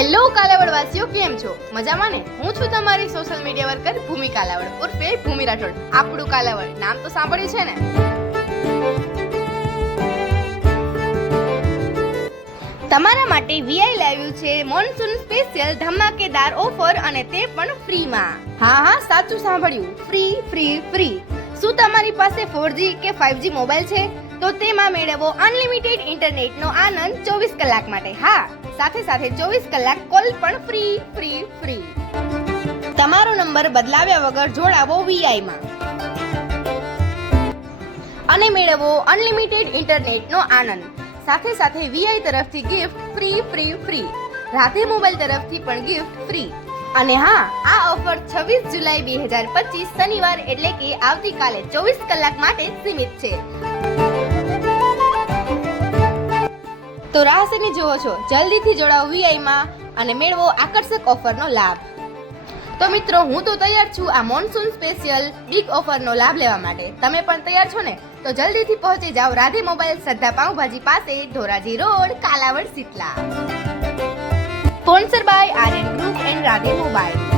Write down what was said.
Hello કાલાવડવાસીઓ, કેમ છો? મજામાં ને? હું છું તમારી સોશિયલ મીડિયા વર્કર ભૂમિ કાલાવડ ઉર્ફે ભૂમિ રાઠોડ. આપણું કાલાવડ નામ તો સાંભળ્યું છે ને? તમારા માટે વીઆઈ લાવ્યું છે મોન્સૂન સ્પેશિયલ ધમાકેદાર ઓફર અને તે પણ ફ્રીમાં. હા, સાચું સાંભળ્યું, ફ્રી. શું તમારી પાસે 4G કે 5G મોબાઈલ છે? તો તેમાં મેળવો અનલિમિટેડ ઇન્ટરનેટનો આનંદ 24 કલાક માટે. હા, સાથે 24 કલાક કોલ પણ ફ્રી. તમારો નંબર બદલાવ્યા વગર જોડાવો વીઆઈ માં અને મેળવો અનલિમિટેડ ઇન્ટરનેટનો આનંદ. સાથે વીઆઈ તરફથી ગિફ્ટ ફ્રી. રાધે મોબાઈલ તરફથી પણ ગિફ્ટ ફ્રી. અને હા, આ ઓફર 26 જુલાઈ 2025 શનિવાર એટલે કે આવતીકાલે 24 કલાક માટે સીમિત છે. તો રાહ શેની જુઓ છો? જલ્દીથી જોડાઓ વીઆઈ માં અને મેળવો આકર્ષક ઓફરનો લાભ. તો મિત્રો, હું તો તૈયાર છું આ મોન્સૂન સ્પેશિયલ બિગ ઓફરનો લાભ લેવા માટે. તમે પણ તૈયાર છો ને? તો જલ્દીથી પહોંચી જાઓ રાધે મોબાઈલ, શ્રદ્ધા પાઉંભાજી પાસે, Dhoraji road, Kalawad, Sitla. Sponsor by Aryan group and Radhe mobile.